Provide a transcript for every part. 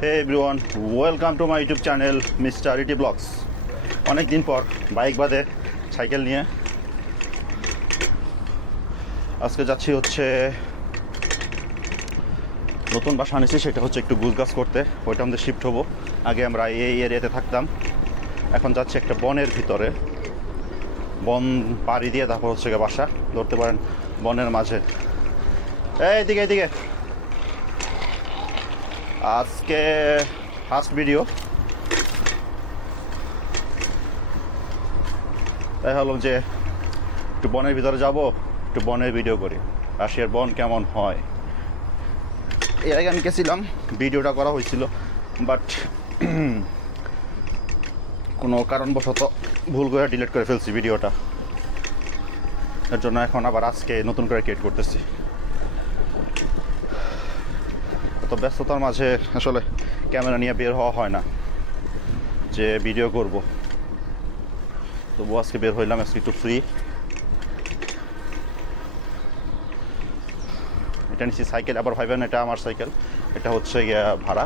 Hey everyone, welcome to my YouTube channel Mr. Iti Vlogs. অনেক দিন পর bike বাদে সাইকেল নিয়ে আজকে যাচ্ছি হচ্ছে নতুন বাসা আনেছি, সেটা হচ্ছে একটু গুছগাছ করতে। ওইটা আমাদের শিফট হবো। আগে আমরা এই এরিয়াতে থাকতাম, এখন যাচ্ছি একটা বনের ভিতরে। বন পাড়ি দিয়ে তারপর হচ্ছে বাসা ধরতে পারেন বনের মাঝে। এইদিকে এইদিকে আজকে ফার্স্ট ভিডিও, তাই ভাবলাম যে একটু বনের ভিতরে যাব, একটু বনের ভিডিও করি, রাশিয়ার বন কেমন হয়। এর আগে আমি গেছিলাম, ভিডিওটা করা হয়েছিল, বাট কোনো কারণবশত ভুল করে ডিলিট করে ফেলছি ভিডিওটা। এর জন্য এখন আবার আজকে নতুন করে ক্রিয়েট করতেছি। তো ব্যস্ততার মাঝে আসলে ক্যামেরা নিয়ে বের হওয়া হয় না যে ভিডিও করব। তবু আজকে বের হইলাম, আজকে একটু ফ্রি। এটা নিচ্ছি সাইকেল, আবার ভাইবেন এটা আমার সাইকেল, এটা হচ্ছে ভাড়া।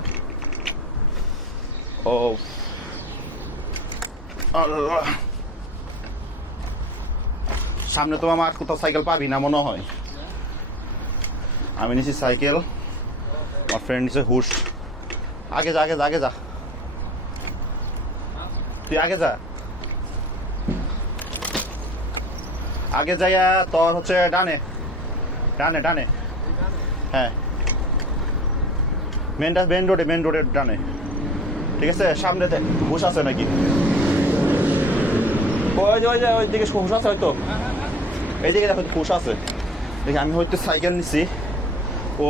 ও সামনে তো আমার কোথাও সাইকেল পাবি না মনে হয়। আমি নিচ্ছি সাইকেল, আমার ফ্রেন্ড নিচ্ছে হুশ। আগে যা আগে যা আগে যা, তুই আগে যা, আগে যাইয়া তোর হচ্ছে ডানে ডানে ডানে, হ্যাঁ মেন রোডের ডানে, ঠিক আছে। সামনে হুশ আছে নাকি? ওই দিকে হুশ আছে হয়তো, এইদিকে দেখো হুশ আছে দেখি। আমি হয়তো সাইকেল নিচ্ছি, ও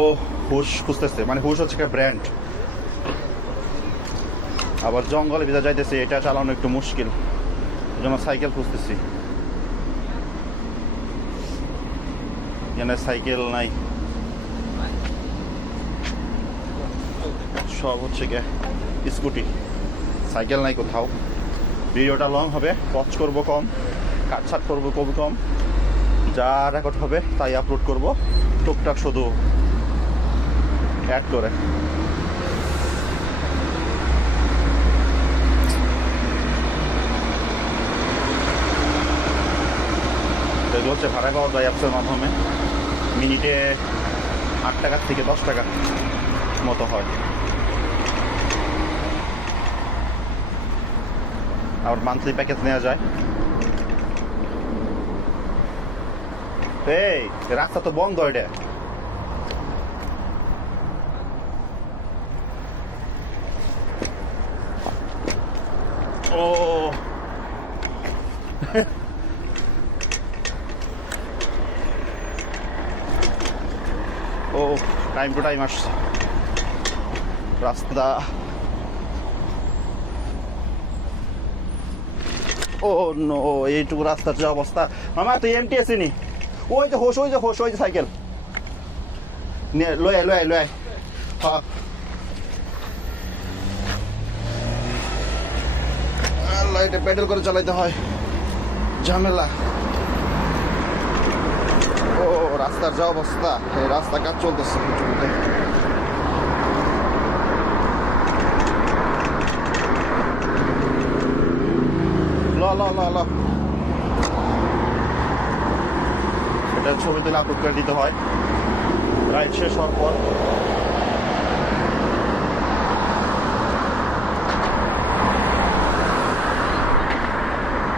হুশ খুঁজতেছে, মানে হুশ হচ্ছে একটা ব্র্যান্ড। আবার জঙ্গলে ভিতরে যাইতেছে, এটা চালানো একটু মুশকিল, এই জন্য সাইকেল খুঁজতেছি। এখানে সাইকেল নাই, সব হচ্ছে স্কুটি, সাইকেল নাই কোথাও। ভিডিওটা লং হবে, পজ করবো কম, কাটছাট করবো খুবই কম, যা রেকর্ড হবে তাই আপলোড করব, টুকটাক শুধু অ্যাড করে। এগুলো হচ্ছে ভাড়া পাওয়া যায় অ্যাপসের মাধ্যমে। মিনিটে 8 টাকা থেকে 10 টাকা মতো হয়। আবার মান্থলি প্যাকেজ নেওয়া যায়। এই রাস্তা তো বন্ধ, এটা ও ও টাইম টু টাইম আসছে রাস্তা। ও নো, এইটুকু রাস্তার যে অবস্থা। মামা তুই এমটি আসিনি? ওই যে হোস, ওই যে হোস, ওই যে সাইকেল লয় লয় লয়। হ্যাঁ লাইটে প্যাডেল করে চালাইতে হয়, ঝামেলা। ও রাস্তার যা অবস্থা, এই রাস্তা কাজ চলতেছে। এটা ছবি তুলে আপলোড করে দিতে হয় রাইড শেষ হওয়ার পর।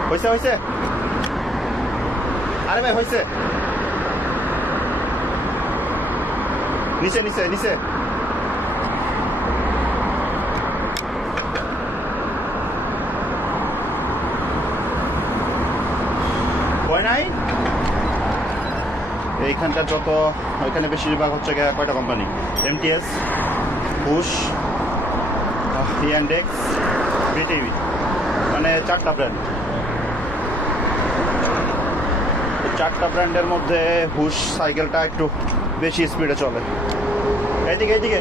হয়েছে হয়েছে, আরে ভাই হয়েছে, নিচে নিচে নিচে। হয় নাই এইখানকার যত, ওইখানে বেশিরভাগ হচ্ছে কয়টা কোম্পানি, এমটিএস, হুশ, ইয়ান্ডেক্স, বিটিভি, মানে 4টা ব্র্যান্ড। 4টা ব্র্যান্ডের মধ্যে হুশ সাইকেলটা একটু বেশি স্পিডে চলে। এইদিকে এইদিকে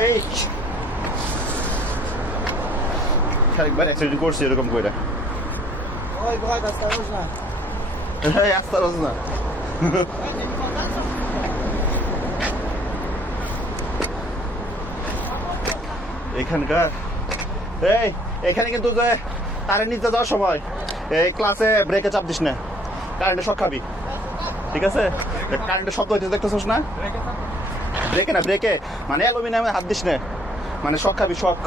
এই একবার অ্যাক্সিডেন্ট করছি এরকম করে। Ой, Влад, осторожно. এই আস্তে আস্তে না এখানকার এখানে কিন্তু যে তারের নিচে যাওয়ার সময় এই ক্লাসে ব্রেকে চাপ দিস না, কারেন্টের শক খাবি। ঠিক আছে, কারেন্টের শব্দ হইতে দেখতেছিস না? ব্রেকে না, ব্রেকে মানে অ্যালুমিনিয়ামে হাত দিস না, মানে শক খাবি, শক।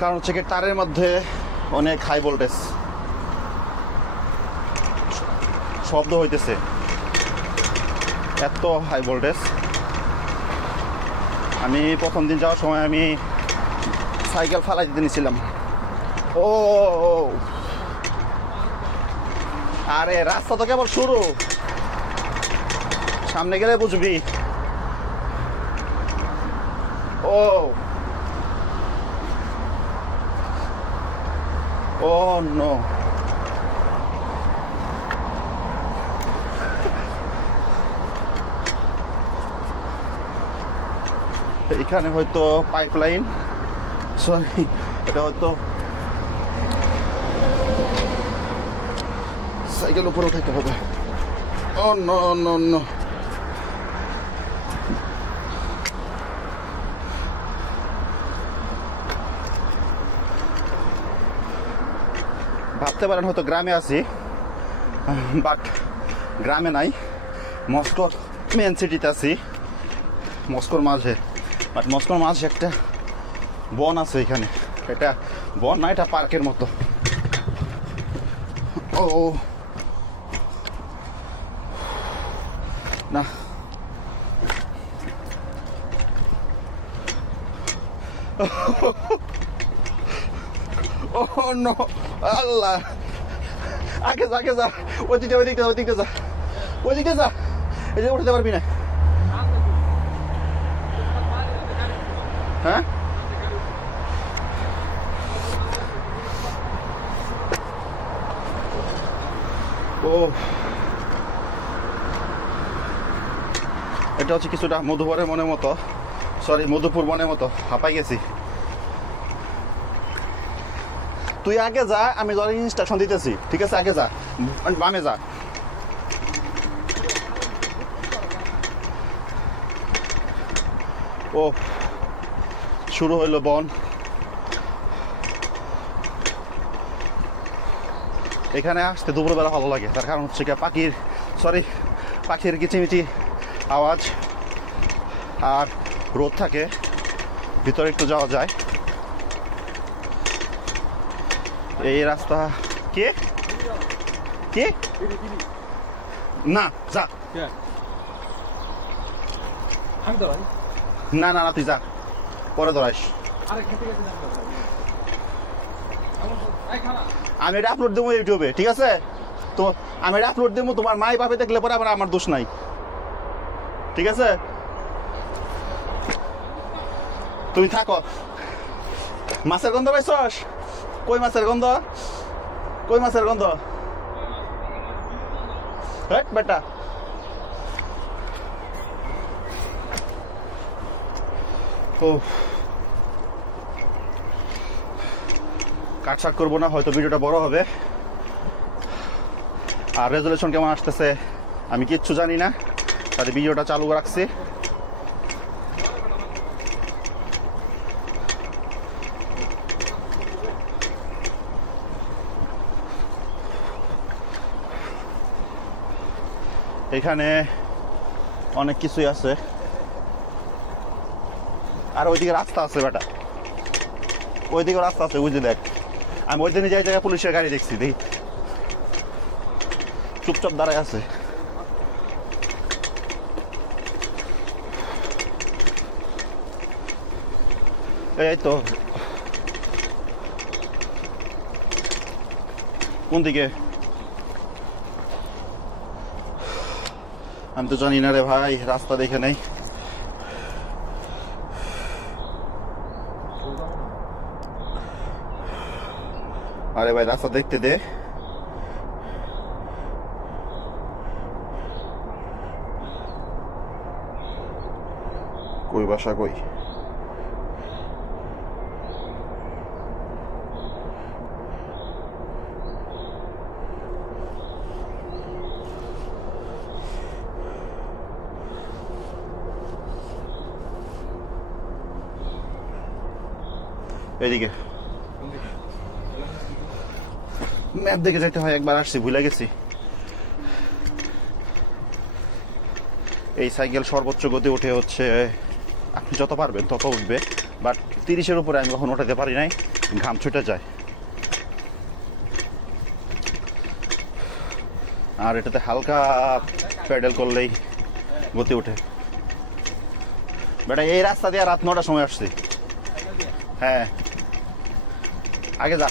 কারণ হচ্ছে কি তারের মধ্যে অনেক হাই ভোল্টেজ শব্দ হইতেছে, এত হাই ভোল্টেজ। আমি প্রথম দিন যাওয়ার সময় আমি সাইকেল ফালাই দিতে নিয়েছিলাম। ও আরে রাস্তা তো কেবল শুরু, সামনে গেলে বুঝবি। ও ও নো, এখানে হয়তো পাইপলাইন, সরি এটা হয়তো সাইকেল উপরে উঠাইতে হবে। ও নো নো নো, ভাবতে পারেন হয়তো গ্রামে আছি, বাট গ্রামে নাই, মস্কোর মেন সিটিতে আছি, মস্কোর মাঝে। বাট মস্কোর মাঝে একটা বন আছে এখানে, এটা বন না, এটা পার্কের মতো। ও না, ও নো, আল্লাহ, আগে যা আগে যা, ওদিকে ওদিকে ওদিকে যা, ওদিকে যা, এদিকে উঠতে পারবি না। হ্যাঁ ও, এটা হচ্ছে কিছুটা মধুপুরের মনের মতো, সরি মধুপুর বনের মতো, হাঁপাই গেছি। তুই আগে যা, আমি ধর ইনস্ট্রাকশন দিতেছি, ঠিক আছে? আগে যা, বামে যা। ও শুরু হইল বন। এখানে আসতে দুপুরবেলা ভালো লাগে, তার কারণ হচ্ছে পাখির কিচিমিচি আওয়াজ, আর রোদ থাকে, ভিতরে একটু যাওয়া যায়। এই রাস্তা কে কে না যা, না না না তুই যা, পরে ধরাইস। আমি এটা আপলোড দেবো ইউটিউবে, ঠিক আছে? তো আমি এটা আপলোড দেবো, তোমার মাই বাপে দেখলে পরে আবার আমার দোষ নাই, ঠিক আছে? তুমি থাকো। মাছের গন্ধ পাইছস? কই মাছের গন্ধ? কই মাছের গন্ধ? বেটা ও কাটছাট করবো না, হয়তো ভিডিওটা বড় হবে। আর রেজুলেশন কেমন আসতেছে আমি কিচ্ছু জানি না, তাহলে ভিডিওটা চালু রাখছি। এখানে অনেক কিছুই আছে, আর ওইদিকে রাস্তা আছে বেটা, ওইদিকে রাস্তা আছে, বুঝলি? দেখ, আমি ওই দিনে যে জায়গায় পুলিশের গাড়ি দেখছি, দেখি চুপচাপ দাঁড়ায় আছে। এই তো কোন দিকে আমি তো জানি না রে ভাই, রাস্তা দেখে নেই। আরে ভাই রাস্তা দেখতে দে। কই বাসা কই? এদিকে ম্যাপ দেখে যেতে হয়, একবার আসছি ভুলে গেছি। এই সাইকেল সর্বোচ্চ গতি উঠে হচ্ছে, আপনি যত পারবেন তত উঠবে, বাট 30-এর উপরে আমি কখনো ওঠাতে পারি নাই, ঘাম ছুটে যায়। আর এটাতে হালকা প্যাডেল করলেই গতি উঠে। বেটা এই রাস্তা দিয়ে রাত 9টার সময় আসছি। হ্যাঁ আগে যা।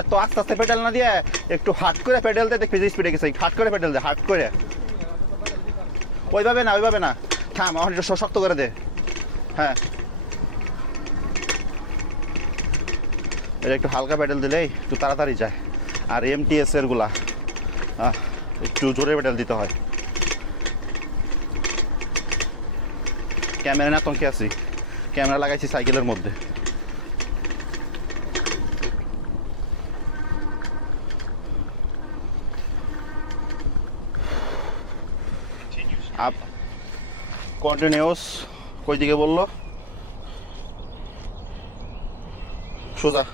এত আস্তে আস্তে পেডাল না দিয়ে একটু হাট করে পেডাল দিয়ে দেখবি স্পিডে গেছে। হাট করে পেডাল দে, হাট করে। ওইভাবে না, ওইভাবে না, থাম, আমার একটু শক্ত করে দে। হ্যাঁ এটা একটু হালকা পেডাল দিলেই একটু তাড়াতাড়ি যায়। আর MTS এর গুলা একটু জোরে পেডাল দিতে হয়। ক্যামেরা না তঙ্কে আছি, ক্যামেরা লাগাইছি সাইকেলের মধ্যে। আপ কন্টিনিউস কই দিকে বললো? সোজা।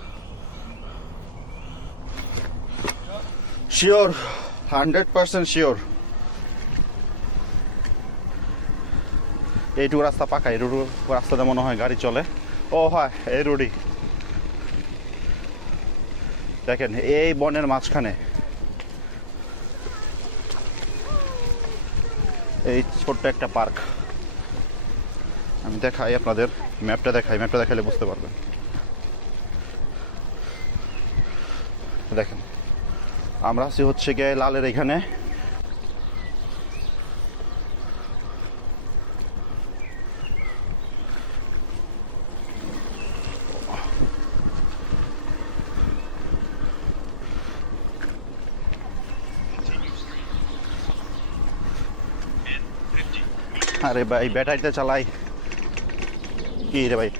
Sure, 100% sure. এইটুকু রাস্তা পাকা, এইটুকু রাস্তাতে মনে হয় গাড়ি চলে। ও হয় এই রোডই। দেখেন এই বনের মাঝখানে এই ছোট্ট একটা পার্ক। আমি দেখাই আপনাদের, ম্যাপটা দেখাই, ম্যাপটা দেখালে বুঝতে পারবেন। দেখেন আমরা আছি হচ্ছে গিয়ে লালের এখানে। আরে ভাই ব্যাটারিতে চালাই কি রে ভাই?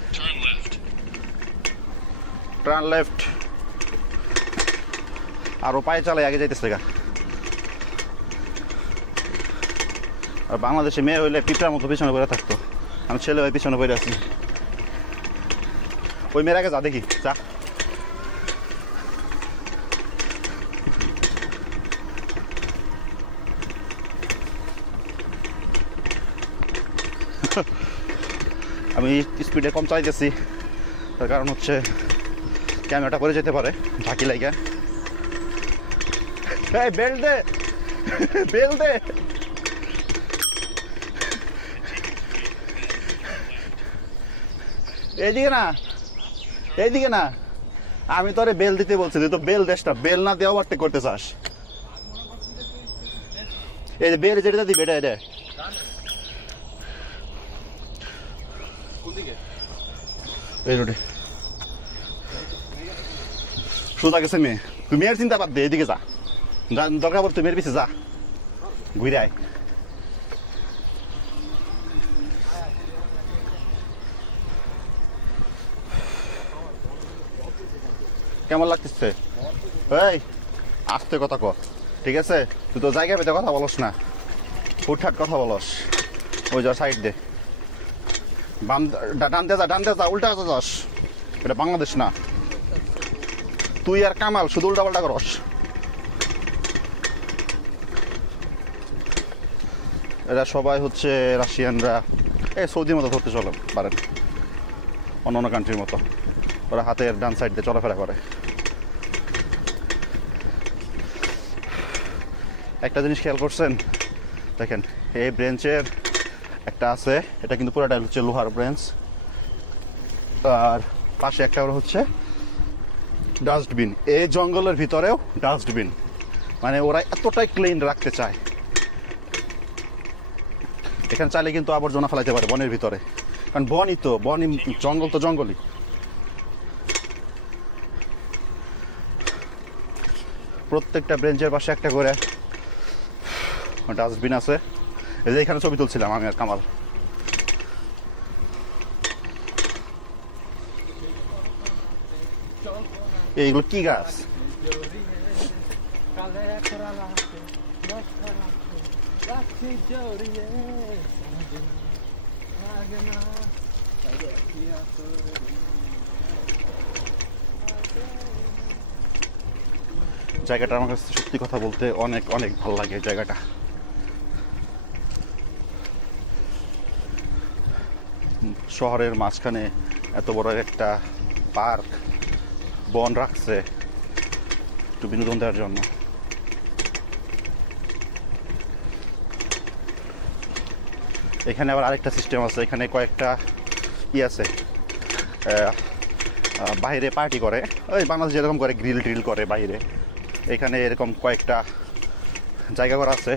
Turn left. আর ও পায়ে চালাই, আগে যাইতেছে গা। আর বাংলাদেশে মেয়ে হইলে পিঁপড়ার মতো পিছনে পড়ে থাকতো, আমি ছেলে হয়ে পিছনে পড়ে আছি। ওই মেয়ের আগে যা, দেখি যা। আমি স্পিডে কম চালাইতেছি, তার কারণ হচ্ছে ক্যামেরাটা পরে যেতে পারে ঝাঁকি লাইগা। এই বেল্ট দে, বেল্ট দে। এইদিকে না, এইদিকে না, আমি তোরে বেল দিতে বলছি, তুই তো বেল দেশটা, বেল না দিয়ে ওভারটেক করতে চাস। এই যে বেল যেটা দিবি এটা, এটা এই রোডে সোজা গেছে মেয়ে। তুই মেয়ের চিন্তা বাদ দে, এদিকে যা, দরকার পড়ে তুই মেয়ের পিছিয়ে যা, ঘুরে আয়। কেমন লাগতেছে? এই আস্তে কথা কর, ঠিক আছে? তুই তো জায়গা পেতে কথা বলস না, হুটহাট কথা বলস। ওই যা সাইড দে, ডান দে যা, ডান দে যা, উল্টা যাস। এটা বাংলাদেশ না। তুই আর কামাল শুধু উল্টা পাল্টা করস। এরা সবাই হচ্ছে রাশিয়ানরা, এই সৌদির মতো ধরতে চলে পারেন, অন্য অন্য কান্ট্রির মতো। ওরা হাতের ডান সাইড দিয়ে চলাফেরা করে। একটা জিনিস খেয়াল করছেন? দেখেন এই ব্রেঞ্চের একটা আছে, এটা কিন্তু পুরোটা হচ্ছে লোহার ব্রেঞ্চ। আর পাশে একটা হচ্ছে ডাস্টবিন। এই জঙ্গলের ভিতরেও ডাস্টবিন, মানে ওরা এতটাই ক্লিন রাখতে চায়। এখানে চাইলে কিন্তু আবর্জনা ফেলাইতে পারে বনের ভিতরে, কারণ বনই তো, বনই, জঙ্গল তো জঙ্গলই। প্রত্যেকটা ব্রেঞ্চের পাশে একটা করে ডাস্টবিন আছে। এই যে এখানে ছবি তুলছিলাম আমি আর কামাল। এইগুলো কি গাছ? জায়গাটা আমার কাছে সত্যি কথা বলতে অনেক অনেক ভালো লাগে। জায়গাটা শহরের মাঝখানে এত বড় একটা পার্ক, বন রাখছে একটু বিনোদন দেওয়ার জন্য। এখানে আবার আরেকটা সিস্টেম আছে, এখানে কয়েকটা আছে বাইরে পার্টি করে, ওই বাংলাদেশ যেরকম করে গ্রিল ট্রিল করে বাইরে, এখানে এরকম কয়েকটা জায়গা করা আছে,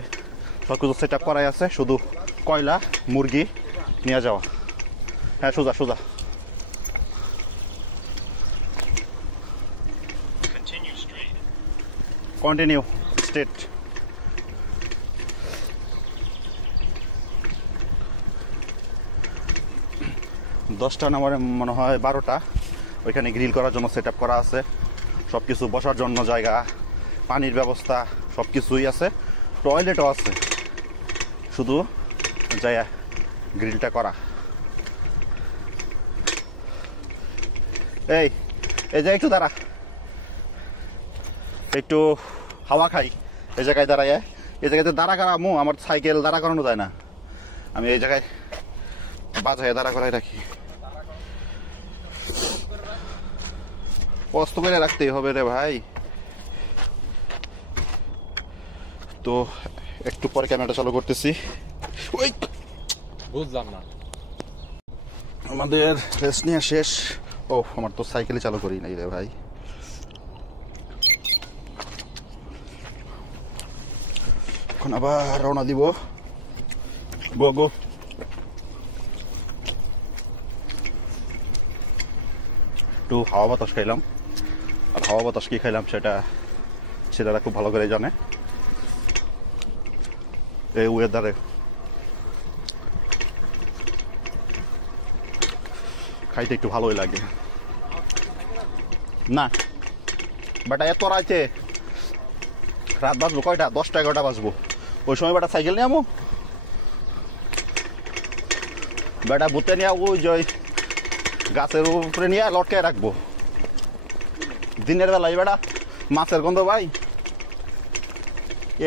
সব কিছু সেট আপ করাই আছে, শুধু কয়লা মুরগি নিয়ে যাওয়া। হ্যাঁ সোজা সোজা। Continue straight. 10টা না মনে হয় 12টা ওইখানে গ্রিল করার জন্য সেট আপ করা আছে, সব কিছু বসার জন্য জায়গা, পানির ব্যবস্থা সব কিছুই আছে, টয়লেটও আছে, শুধু যাই গ্রিলটা করা। এই এই জায়গায় একটু দাঁড়া, একটু হাওয়া খাই। এই জায়গায় দাঁড়ায়, এই জায়গাতে দাঁড়া করামো, আমার সাইকেল দাঁড়া করানো যায় না, আমি এই জায়গায় বাজায় দাঁড়া করাই রাখি। কষ্ট করে রাখতেই হবে রে ভাই। তো একটু পরে ক্যামেরাটা চালু করতেছি। ওই বুঝলাম না, আমাদের রেস্ট নেওয়া শেষ। ও আমার তো সাইকেলে চালু করি নাই রে ভাই। এখন আবার রওনা দিব। গো গো। একটু হাওয়া বাতাস খাইলাম, আর হাওয়া বাতাস কি খাইলাম সেটা ছেলেরা খুব ভালো করে জানে। এই ওয়েদারে খাইতে একটু ভালোই লাগে না। বেটা এত রাইতে, রাত বাজবো কয়টা, 10টা 11টা বাজবো, ওই সময় বেটা সাইকেল নিয়ে আমো, বেটা বুতে নিয়ে ওই যে গাছের উপরে নিয়ে লটকায় রাখবো। দিনের বেলায় বেটা মাছের গন্ধ ভাই,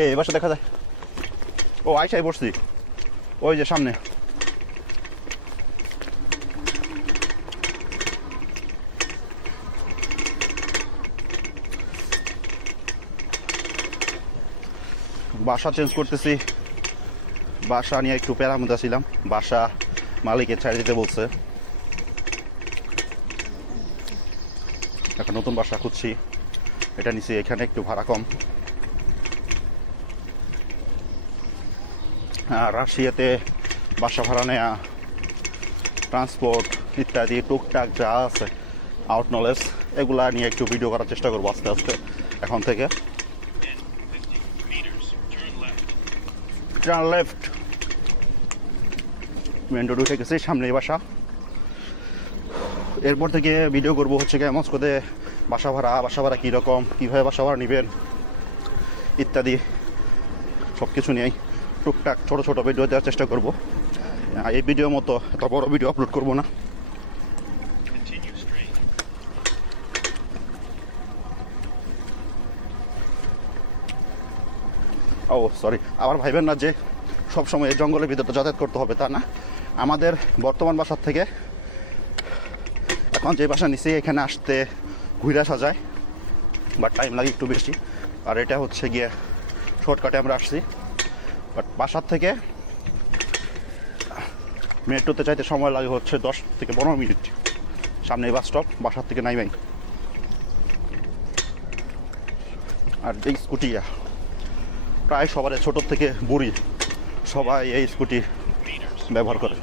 এ বাসা দেখা যায়। ও আইসাই পড়ছি ওই যে সামনে। বাসা চেঞ্জ করতেছি, বাসা নিয়ে একটু প্যারামুদা ছিলাম, বাসা মালিকের ছাড় দিতে বলছে, এখন নতুন বাসা খুঁজছি, এটা নিচে, এখানে একটু ভাড়া কম। রাশিয়াতে বাসা ভাড়া নেয়া, ট্রান্সপোর্ট ইত্যাদি টুকটাক যা আছে আউট নলেজ, এগুলা নিয়ে একটু ভিডিও করার চেষ্টা করবো আস্তে আস্তে এখন থেকে। টার্ন লেফট, মেন রোড উঠে গেছি, সামনেই বাসা। এরপর থেকে ভিডিও করবো হচ্ছে গিয়ে মস্কোতে বাসা ভাড়া কীরকম, কীভাবে বাসা ভাড়া নেবেন ইত্যাদি সব কিছু নিয়েই টুকটাক ছোটো ছোটো ভিডিও দেওয়ার চেষ্টা করব। এই ভিডিওর মতো এত বড় ভিডিও আপলোড করব না। ও সরি, আবার ভাইবেন না যে সবসময় এই জঙ্গলের ভিতরটা যাতায়াত করতে হবে, তা না। আমাদের বর্তমান বাসার থেকে এখন যে বাসা নিচে এখানে আসতে ঘুরে আসা যায়, বাট টাইম লাগে একটু বেশি। আর এটা হচ্ছে গিয়ে শর্টকাটে আমরা আসছি, বাট বাসার থেকে মেট্রোতে চাইতে সময় লাগে হচ্ছে 10 থেকে 15 মিনিট। সামনে বাস স্টপ, বাসার থেকে নাইমাই। আর এই স্কুটি প্রায় সবার, ছোটোর থেকে বুড়ি সবাই এই স্কুটি ব্যবহার করে।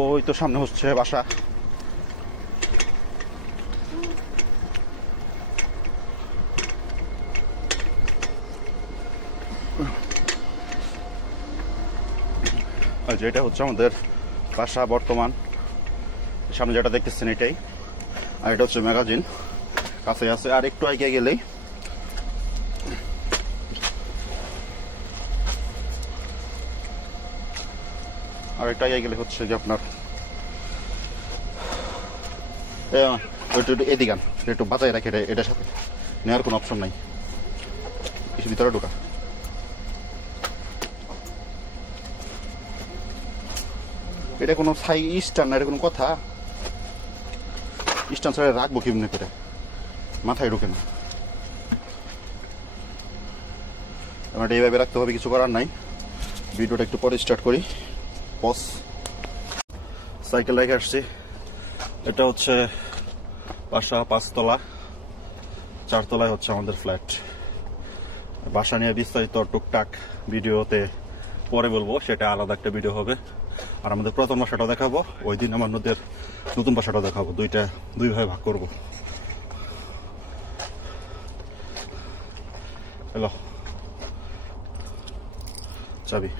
ওই তো সামনে হচ্ছে বাসা। যেটা হচ্ছে আমাদের বাসা বর্তমান, সামনে যেটা দেখতেছেন এটাই। আর এটা হচ্ছে ম্যাগাজিন, কাছে আছে। আর একটু এগিয়ে গেলেই হচ্ছে যে আপনার এদিকে একটু বাঁচাই রাখে, এটার সাথে নেওয়ার কোনো অপশন নাই, কিছু ভিতরে ঢোকা। এটা কোনো স্টান না, এটা কোনো কথা? স্টান ছাড়া রাখবো কেমনি করে, মাথায় ঢুকে না। আমার এইভাবে রাখতে হবে, কিছু করার নাই। ভিডিওটা একটু পরে স্টার্ট করি। পজ। সাইকেল রেখে আসছি। এটা হচ্ছে বাসা 5 তলা, 4 তলায় হচ্ছে আমাদের ফ্ল্যাট। বাসা নিয়ে বিস্তারিত টুকটাক ভিডিওতে পরে বলবো, সেটা আলাদা একটা ভিডিও হবে। আর আমাদের প্রথম বাসাটা দেখাবো, ওই দিন আমাদের নতুন বাসাটা দেখাবো। দুই ভাবে ভাগ করবো। হ্যালো, চাবি।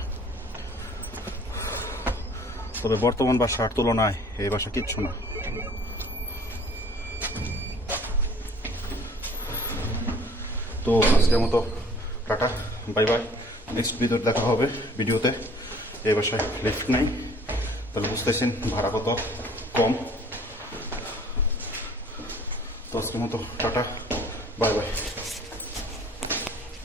তবে বর্তমান বাসার তুলনায় এই বাসা কিচ্ছু না। তো আজকের মতো টাটা, বাই বাই। নেক্সট ভিডিওতে দেখা হবে। ভিডিওতে এই বাসায় লিফট নাই, তাহলে বুঝতেছেন ভাড়া কত কম। তো আজকের মতো টাটা, বাই বাই।